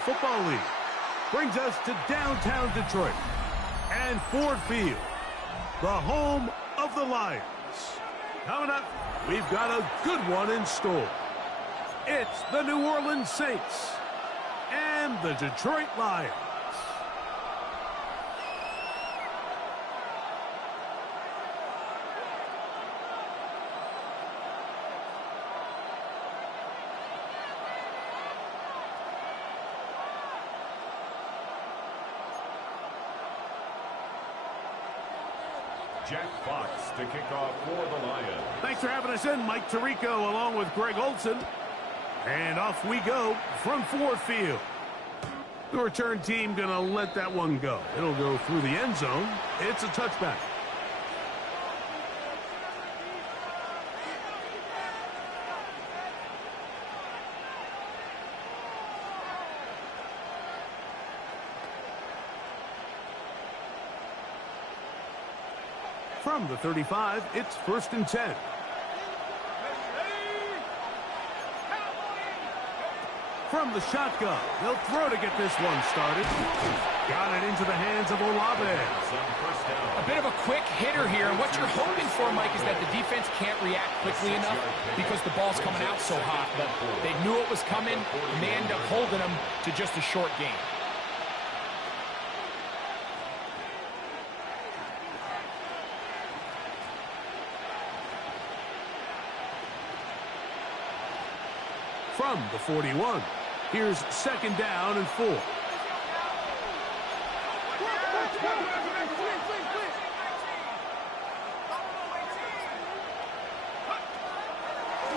Football League brings us to downtown Detroit and Ford Field, the home of the Lions. Coming up, we've got a good one in store. It's the New Orleans Saints and the Detroit Lions. Jack Fox to kick off for the Lions. Thanks for having us in, Mike Tirico, along with Greg Olson. And off we go from Ford Field. The return team going to let that one go. It'll go through the end zone. It's a touchback. From the 35, it's 1st and 10. From the shotgun, they'll throw to get this one started. Got it into the hands of Olave. A bit of a quick hitter here, and what you're hoping for, Mike, is that the defense can't react quickly enough because the ball's coming out so hot. But they knew it was coming, and they end up holding them to just a short game. From the 41, here's 2nd down and 4.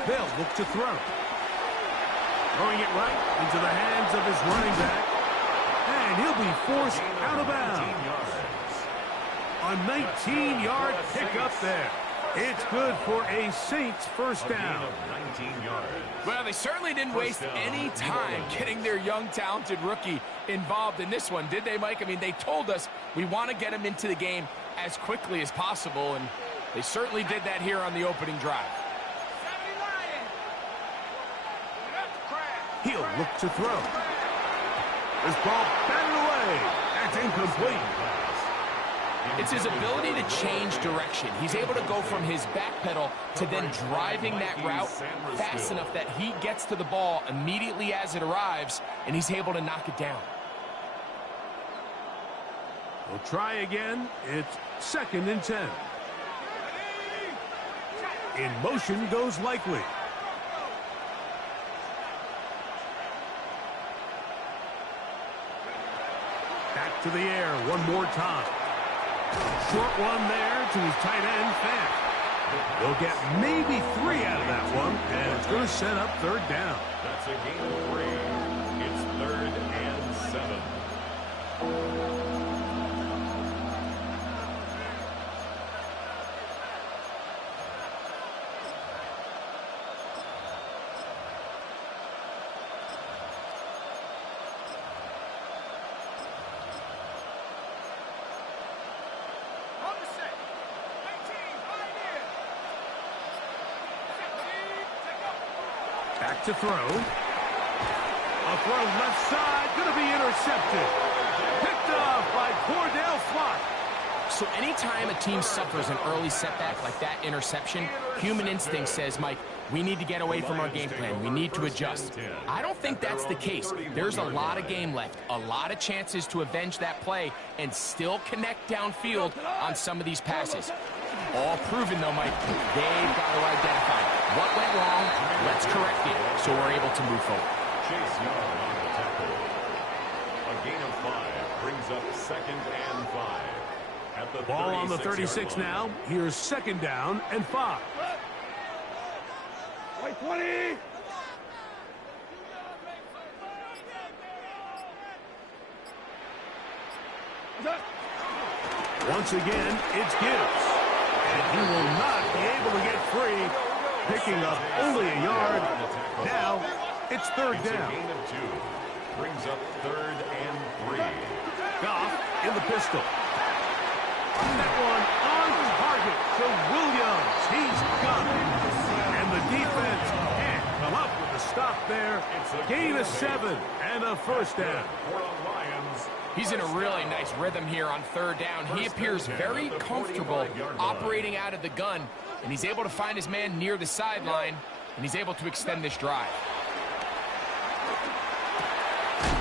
They'll look to throw. Throwing it right into the hands of his running back. And he'll be forced out of bounds. A 19-yard pickup there. It's good for a Saints 1st down. Well, they certainly didn't waste any time getting their young, talented rookie involved in this one, did they, Mike? I mean, they told us we want to get him into the game as quickly as possible, and they certainly did that here on the opening drive. He'll look to throw. This ball batted away. That's incomplete. It's his ability to change direction. He's able to go from his back pedal to then driving that route fast enough that he gets to the ball immediately as it arrives, and he's able to knock it down. We'll try again. It's 2nd and 10. In motion goes Likely. Back to the air one more time. Short one there to his tight end, Fant. They'll get maybe 3 out of that one, and it's going to set up 3rd down. That's a gain of 3. It's 3rd and 7. Back to throw. A throw left side, going to be intercepted. Picked off by Cordell Flott. So anytime a team suffers an early setback like that interception, human instinct says, Mike, we need to get away from our game plan. We need to adjust. I don't think that's the case. There's a lot of game left, a lot of chances to avenge that play and still connect downfield on some of these passes. All proven, though, Mike. They've got to identify what went wrong. Let's correct it so we're able to move forward. Chase Young on the tackle. A gain of 5 brings up 2nd and 5. At the Ball on the 36 now. Here's 2nd down and 5. Wait, 20! Once again, it's Gibbs. And he will not be able to get free. Picking up only a yard. Now, it's 3rd down. A gain of 2. Brings up 3rd and 3. Goff in the pistol. That one on target to Williams. He's got it. And the defense can't come up with the stop there. Gain of 7 and a first down. He's in a really nice rhythm here on third down. He appears very comfortable operating out of the gun, and he's able to find his man near the sideline, and he's able to extend this drive.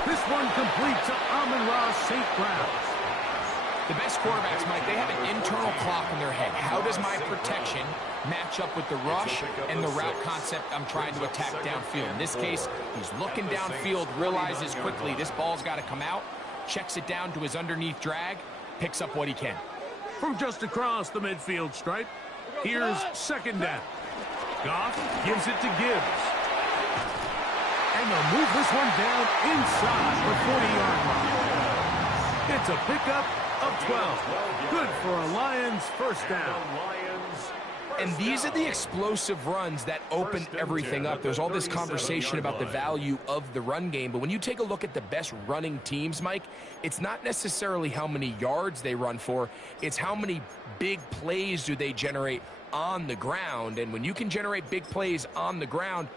This one complete to Amon-Ra St. Brown's. The best quarterbacks, Mike, they have an internal clock in their head. How does my protection match up with the rush and the route concept I'm trying to attack downfield? In this case, he's looking downfield, realizes quickly this ball's got to come out, checks it down to his underneath drag, picks up what he can. From just across the midfield stripe, here's second down. Goff gives it to Gibbs. And they'll move this one down inside the 40-yard line. It's a pickup of 12. Good for a Lions first down. And these are the explosive runs that open everything up. There's all this conversation about the value of the run game, but when you take a look at the best running teams, Mike, it's not necessarily how many yards they run for, it's how many big plays do they generate on the ground. And when you can generate big plays on the ground,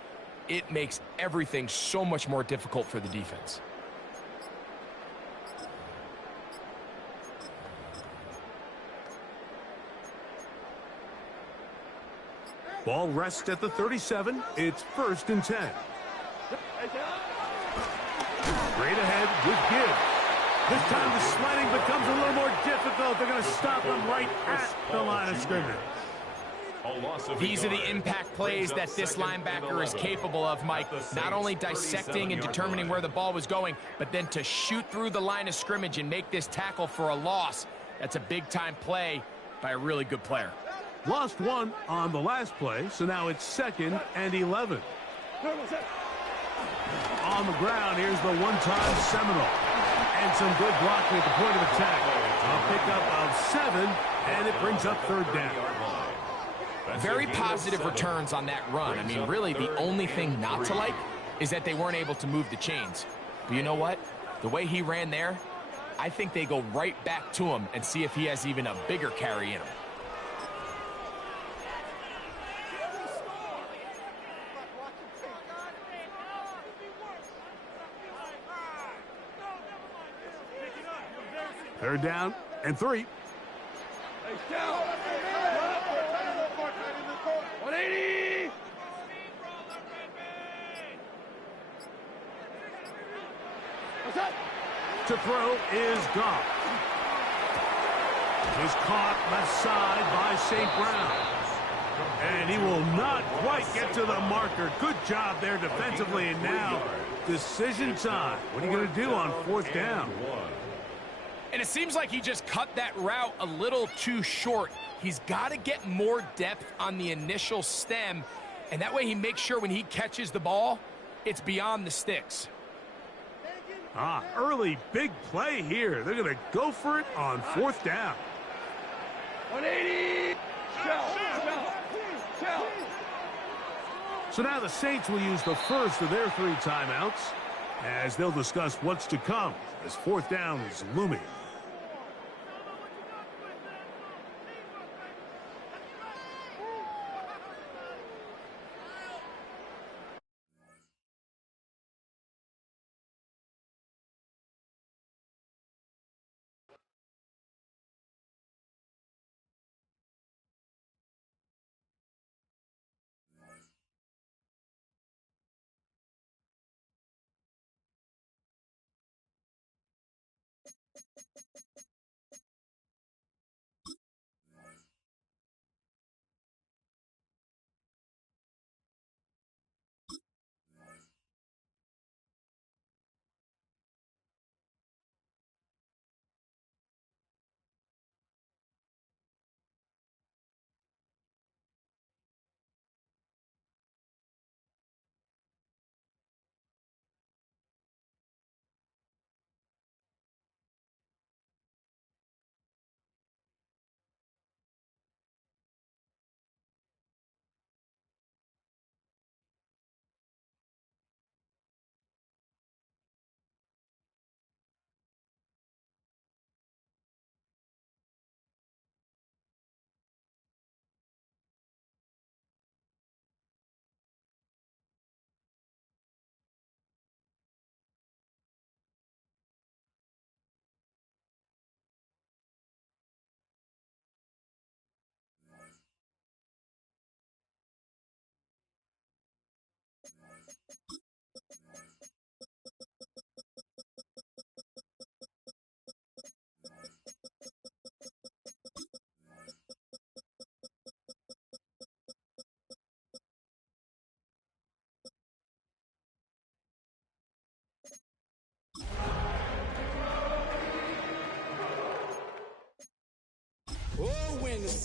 it makes everything so much more difficult for the defense. Ball rests at the 37. It's 1st and 10. Straight ahead with Gibbs. This time the sliding becomes a little more difficult. They're going to stop him right at the line of scrimmage. These are the impact plays that this linebacker is capable of, Mike. Not only dissecting and determining where the ball was going, but then to shoot through the line of scrimmage and make this tackle for a loss. That's a big-time play by a really good player. Lost one on the last play, so now it's 2nd and 11. On the ground, here's the one-time Seminole. And some good blocking at the point of attack. A pickup of 7, and it brings up 3rd down. Very positive returns on that run. I mean, really, the only thing not to like is that they weren't able to move the chains. But you know what? The way he ran there, I think they go right back to him and see if he has even a bigger carry in him. Third down and 3. 180. To throw is Goff. Is caught left side by St. Brown. And he will not quite get to the marker. Good job there defensively. And now decision time. What are you going to do on 4th down? And it seems like he just cut that route a little too short. He's got to get more depth on the initial stem, and that way he makes sure when he catches the ball, it's beyond the sticks. Early big play here. They're going to go for it on 4th down. 180. So now the Saints will use the first of their 3 timeouts as they'll discuss what's to come as 4th down is looming.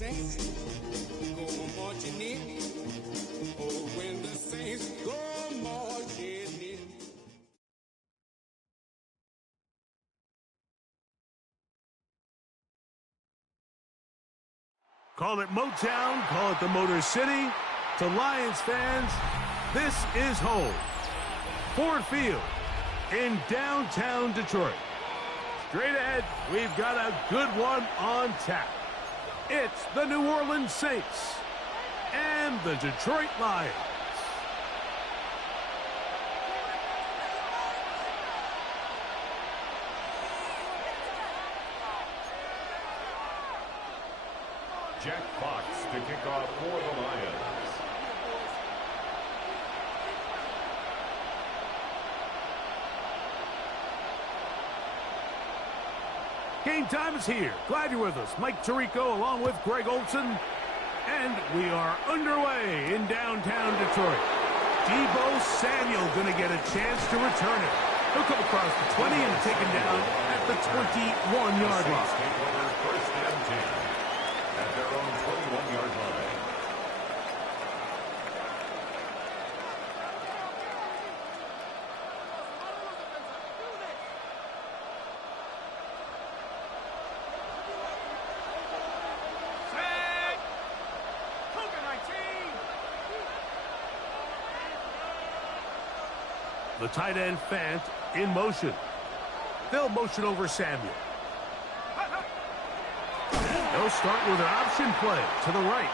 saints go marching in. Oh, when the saints go marching in. Call it Motown, call it the Motor City. To Lions fans, this is home. Ford Field in downtown Detroit. Straight ahead, we've got a good one on tap. It's the New Orleans Saints and the Detroit Lions. Jack Fox to kick off for the Lions. Game time is here. Glad you're with us. Mike Tirico along with Greg Olson. And we are underway in downtown Detroit. Deebo Samuel going to get a chance to return it. He'll come across the 20 and taken down at the 21-yard line. Take over first and 10 at their own 21-yard line. The tight end Fant in motion. They'll motion over Samuel. They'll start with an option play to the right.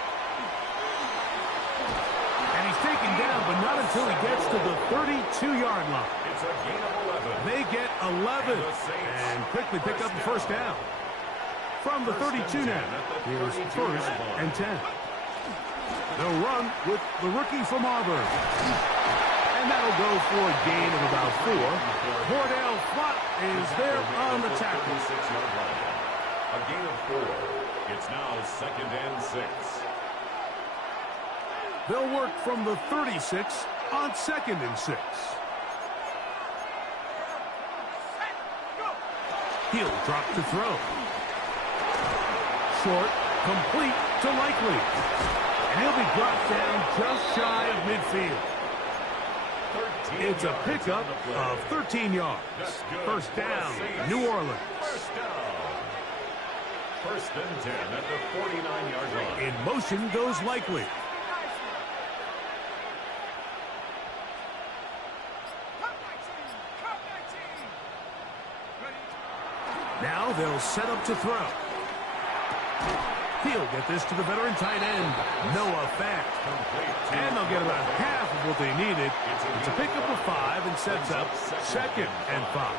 And he's taken down, but not until he gets to the 32-yard line. It's a gain of 11. They get 11 and quickly pick up the first down. From the 32 now, here's first and 10. They'll run with the rookie from Auburn. And that'll go for a gain of about 4. Cordell Flott is there on the tackle. A gain of 4. It's now second and 6. They'll work from the 36 on second and 6. He'll drop to throw. Short, complete to Likely. And he'll be brought down just shy of midfield. It's a pickup of 13 yards. First down, New Orleans. First and 10 at the 49-yard line. In motion goes Likely. Now they'll set up to throw. He'll get this to the veteran tight end, Noah Fant. And they'll get about half of what they needed. It's a pickup of 5 and sets up second and 5.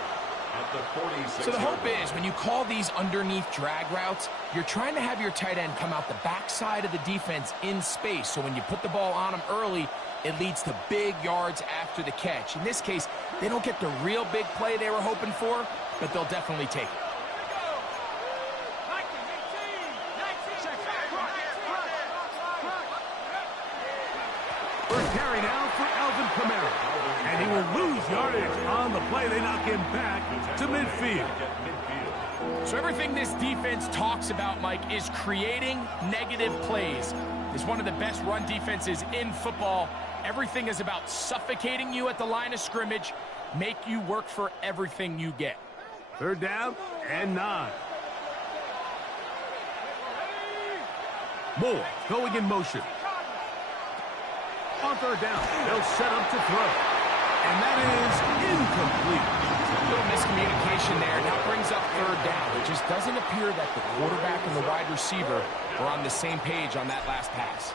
So the hope is when you call these underneath drag routes, you're trying to have your tight end come out the backside of the defense in space. So when you put the ball on him early, it leads to big yards after the catch. In this case, they don't get the real big play they were hoping for, but they'll definitely take it. First carry now for Alvin Kamara. And he will lose yardage on the play. They knock him back to midfield. So everything this defense talks about, Mike, is creating negative plays. It's one of the best run defenses in football. Everything is about suffocating you at the line of scrimmage, make you work for everything you get. Third down and 9. Moore going in motion. On third down, they'll set up to throw. And that is incomplete. A little miscommunication there. Now brings up third down. It just doesn't appear that the quarterback and the wide receiver are on the same page on that last pass.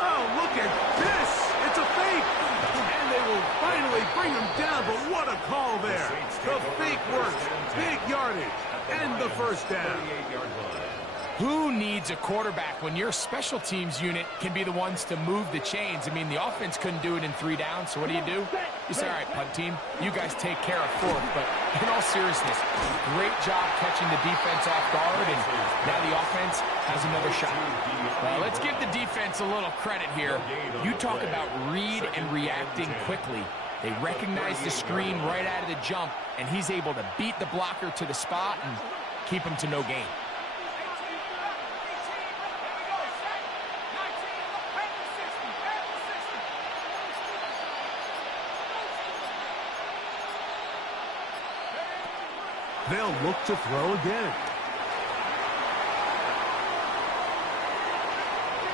Oh, look at this. It's a fake. And they will finally bring him down, but what a call there. The fake works. Big yardage. And the first down. Who needs a quarterback when your special teams unit can be the ones to move the chains? I mean, the offense couldn't do it in 3 downs, so what do? You say, all right, punt team, you guys take care of 4th. But in all seriousness, great job catching the defense off guard, and now the offense has another shot. Well, let's give the defense a little credit here. You talk about read and reacting quickly. They recognize the screen right out of the jump, and he's able to beat the blocker to the spot and keep him to no gain. They'll look to throw again.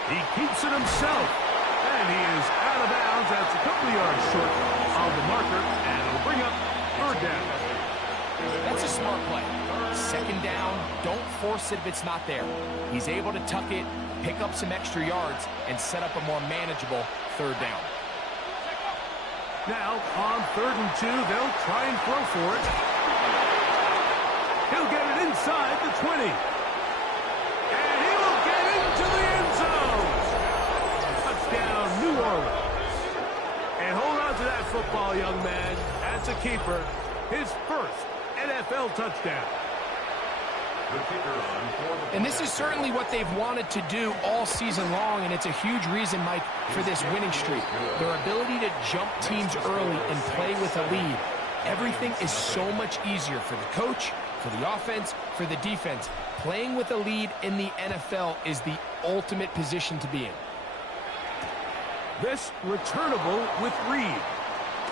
He keeps it himself. And he is out of bounds. That's a couple of yards short of the marker. And it'll bring up third down. That's a smart play. Second down, don't force it if it's not there. He's able to tuck it, pick up some extra yards, and set up a more manageable third down. Now, on 3rd and 2, they'll try and throw for it. He'll get it inside the 20. And he will get into the end zone. Touchdown, New Orleans. And hold on to that football, young man. As a keeper, his first NFL touchdown. And this is certainly what they've wanted to do all season long, and it's a huge reason, Mike, for this winning streak. Their ability to jump teams early and play with a lead. Everything is so much easier for the coach, for the offense, for the defense. Playing with a lead in the NFL is the ultimate position to be in. This returnable with Reed.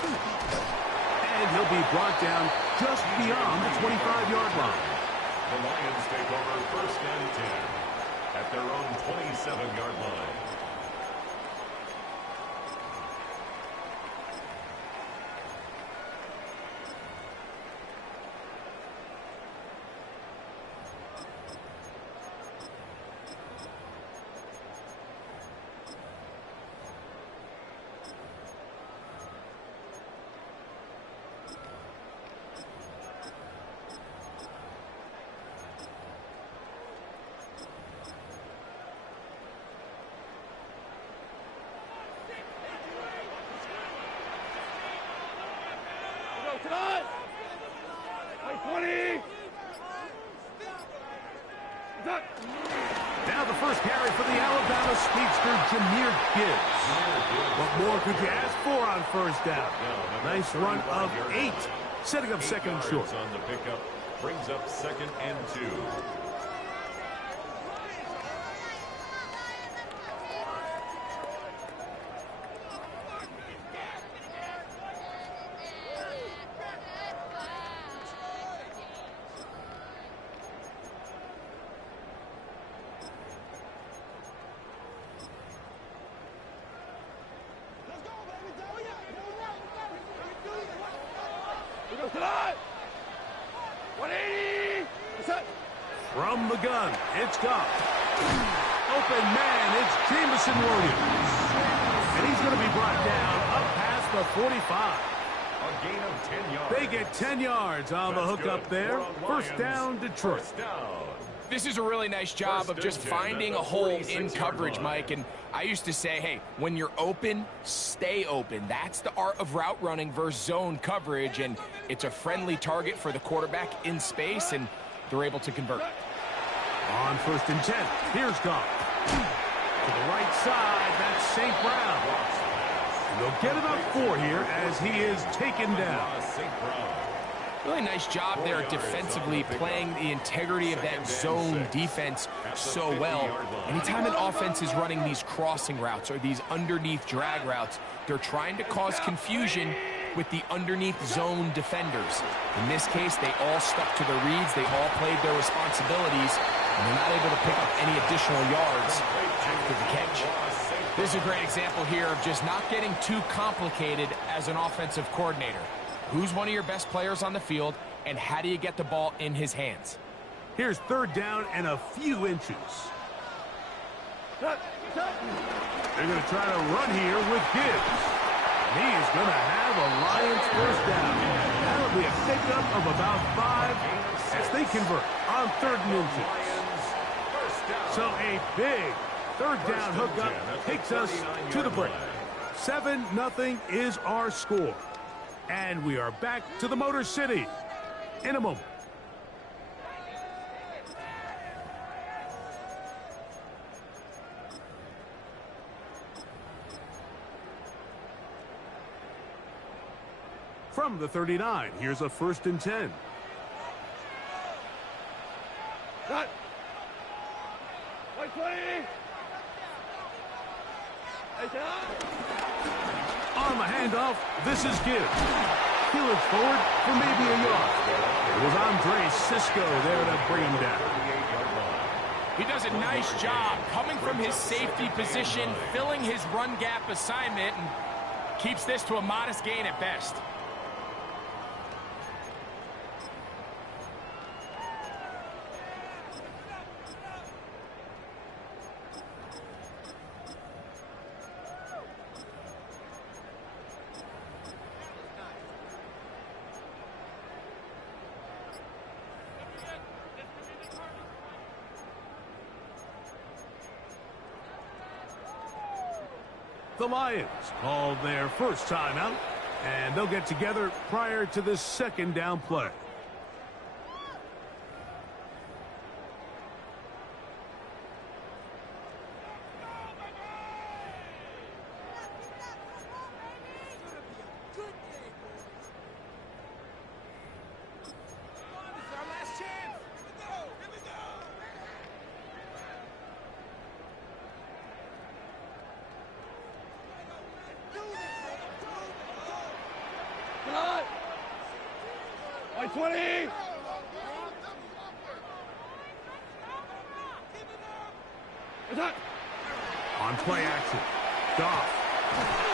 And he'll be brought down just beyond the 25-yard line. The Lions take over 1st and 10 at their own 27-yard line. Now the first carry for the Alabama speedster, Jahmyr Gibbs. What more could you ask for on 1st down? Nice run of 8, setting up 2nd and short. On the pickup brings up 2nd and 2. From the gun, it's Goff. Open man, it's Jameson Williams. And he's going to be brought down up past the 45. A gain of 10 yards. They get 10 yards on the hook up there. 1st down, Detroit. 1st down. This is a really nice job of just finding a hole in coverage, Mike. And I used to say, hey, when you're open, stay open. That's the art of route running versus zone coverage. And it's a friendly target for the quarterback in space, and they're able to convert. On 1st and 10, here's Goff. To the right side, that's St. Brown. And they'll get about 4 here as he is taken down. Really nice job there defensively, playing the integrity of that zone defense so well. Anytime an offense is running these crossing routes or these underneath drag routes, they're trying to cause confusion with the underneath zone defenders. In this case, they all stuck to their reads, they all played their responsibilities, and they're not able to pick up any additional yards after the catch. This is a great example here of just not getting too complicated as an offensive coordinator. Who's one of your best players on the field, and how do you get the ball in his hands? Here's 3rd down and a few inches. They're going to try to run here with Gibbs. He is going to have a Lions 1st down. That'll be a pickup of about 5 as they convert on 3rd and inches. So a big 3rd down hookup takes us to the break. 7-0 is our score. And we are back to the Motor City in a moment. From the 39, here's a 1st and 10. Cut. On the handoff, this is Gibbs. He looks forward for maybe a yard. was Andre Cisco there to bring him down. He does a nice job coming from his safety position, filling his run gap assignment, and keeps this to a modest gain at best. The Lions called their first timeout, and they'll get together prior to the second down play. On play action, Goff.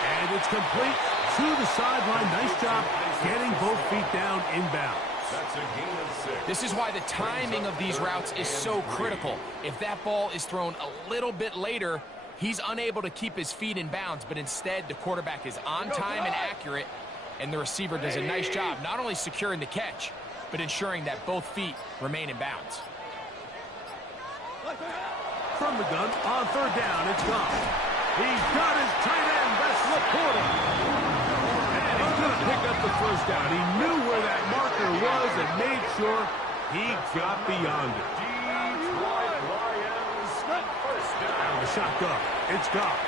And it's complete to the sideline. Nice job getting both feet down inbounds. That's a gain of 6. This is why the timing of these routes is so critical. If that ball is thrown a little bit later, he's unable to keep his feet in bounds, but instead the quarterback is on time and accurate, and the receiver does a nice job not only securing the catch, but ensuring that both feet remain in bounds. From the gun, on third down, it's Goff. He's got his tight end, that's Laporta. And he's going to pick up the first down. He knew where that marker was and made sure he got beyond it. Detroit Lions, first down. The shotgun, it's Goff.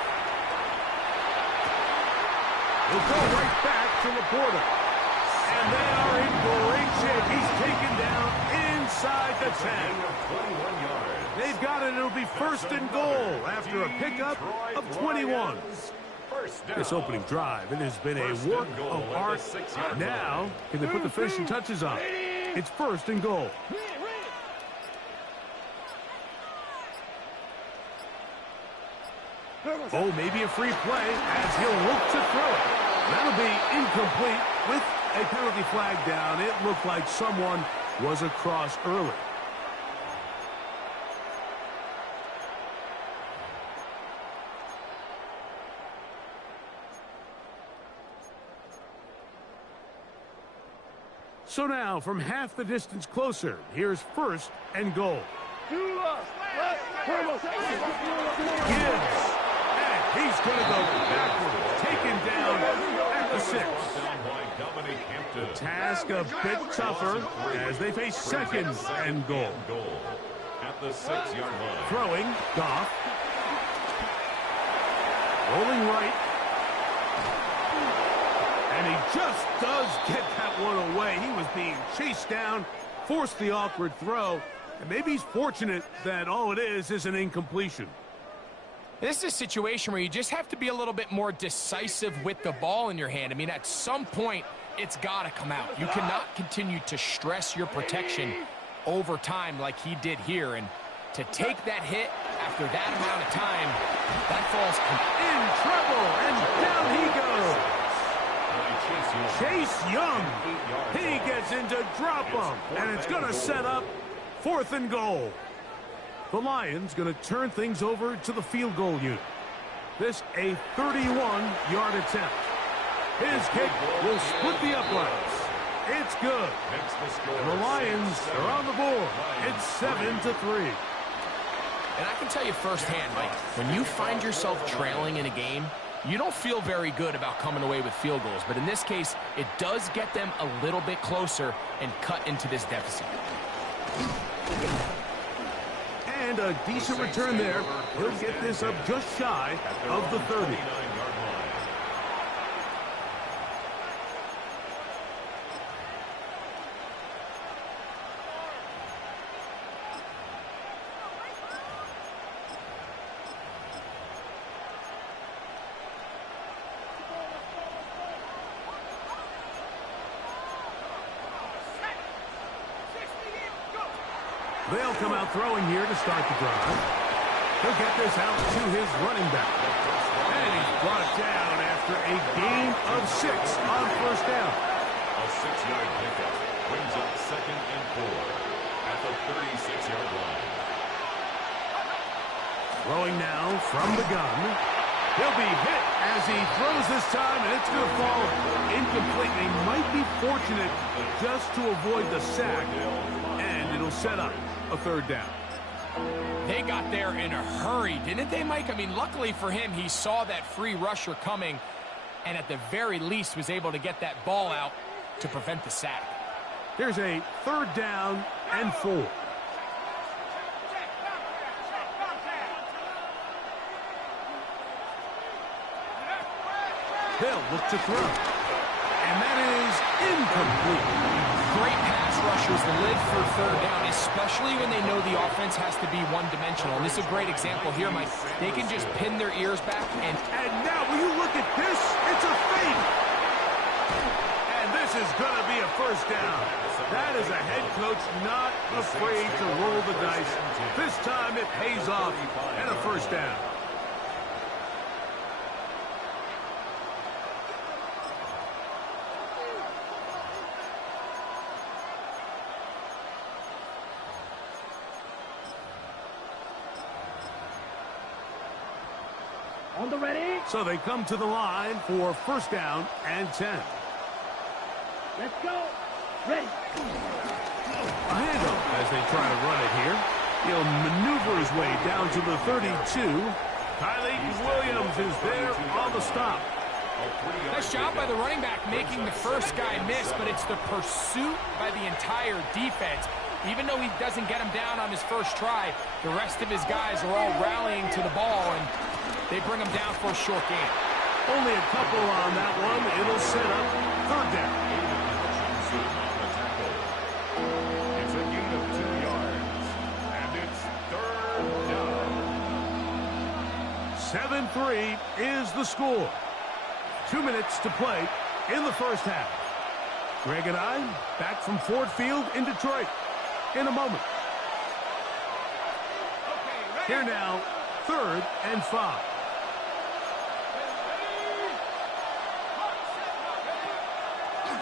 He'll go right back to Laporta. And they are in great shape. He's taken down inside the 10. 21 yards. They've got it. It'll be first and goal after a pickup of 21. This opening drive, it has been a work of art. Now, can they put the finishing touches on? It's first and goal. Oh, maybe a free play as he'll look to throw it. That'll be incomplete with a penalty flag down. It looked like someone was across early. So now, from half the distance closer, here's first and goal. Gibbs, and he's going to go backwards, taken down at the 6. The task a bit tougher as they face second and goal. At the 6-yard line. Throwing, Goff. Rolling right. And he just does get that one away. He was being chased down, forced the awkward throw, and maybe he's fortunate that all it is an incompletion. This is a situation where you just have to be a little bit more decisive with the ball in your hand. I mean, at some point, it's got to come out. You cannot continue to stress your protection over time like he did here. And to take that hit after that amount of time, that falls in trouble, and down he goes. Chase Young, he gets into drop him, and it's going to set up fourth and goal. The Lions going to turn things over to the field goal unit. This a 31-yard attempt. His kick will split the uprights. It's good. And the Lions are on the board. It's 7-3. And I can tell you firsthand, Mike, when you find yourself trailing in a game, you don't feel very good about coming away with field goals. But in this case, it does get them a little bit closer and cut into this deficit. And a decent return there. He'll get this up just shy of the 30. They'll come out throwing here to start the drive. He'll get this out to his running back. And he's brought down after a gain of 6 on first down. A 6-yard pickup brings up 2nd and 4 at the 36-yard line. Throwing now from the gun. He'll be hit as he throws this time, and it's going to fall incomplete. He might be fortunate just to avoid the sack, and it'll set up a 3rd down. They got there in a hurry, didn't they, Mike? I mean, luckily for him, he saw that free rusher coming, and at the very least was able to get that ball out to prevent the sack. Here's a 3rd down and 4. Hill look to throw. And that is incomplete. Great pass rushers live for 3rd down, especially when they know the offense has to be one-dimensional. And this is a great example here, Mike. They can just pin their ears back and... And now, will you look at this? It's a fake. And this is going to be a 1st down. That is a head coach not afraid to roll the dice. This time it pays off and a 1st down. On the ready. So they come to the line for 1st down and 10. Let's go. Ready. A handoff as they try to run it here. He'll maneuver his way down to the 32. Kylie Williams is there on the stop. Nice job by the running back making the first guy miss, but it's the pursuit by the entire defense. Even though he doesn't get him down on his first try, the rest of his guys are all rallying to the ball, and they bring him down for a short gain. Only a couple on that one. It'll set up 3rd down. It's a gain of 2 yards, and it's 3rd down. 7-3 is the score. 2 minutes to play in the first half. Greg and I back from Ford Field in Detroit in a moment. Here now, 3rd and 5.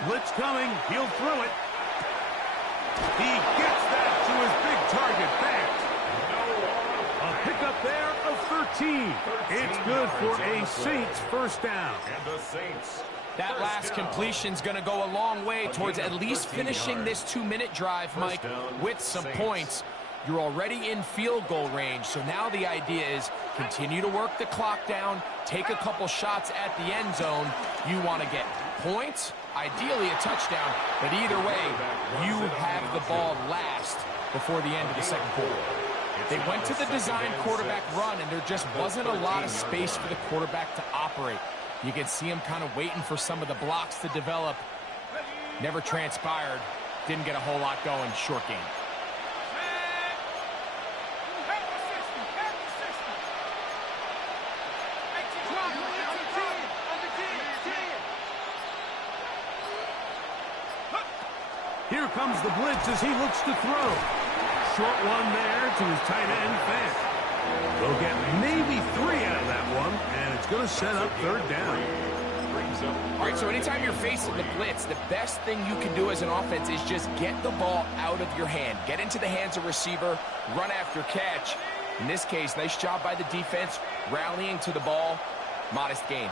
Blitz coming. He'll throw it. He gets that to his big target fast. A pickup there of 13. It's good for a Saints 1st down. And the Saints. That last completion's going to go a long way towards at least finishing this 2-minute drive, Mike, with some points. You're already in field goal range, so now the idea is continue to work the clock down, take a couple shots at the end zone. You want to get points, ideally a touchdown, but either way, you have the ball last before the end of the 2nd quarter. They went to the design quarterback run, and there just wasn't a lot of space for the quarterback to operate. You can see him kind of waiting for some of the blocks to develop. Never transpired. Didn't get a whole lot going. Short game. Here comes the blitz as he looks to throw. Short one there to his tight end, Fant. They'll get maybe 3 out of that one, and it's going to set up 3rd down. All right, so anytime you're facing the blitz, the best thing you can do as an offense is just get the ball out of your hand. Get into the hands of receiver, run after catch. In this case, nice job by the defense, rallying to the ball. Modest gain.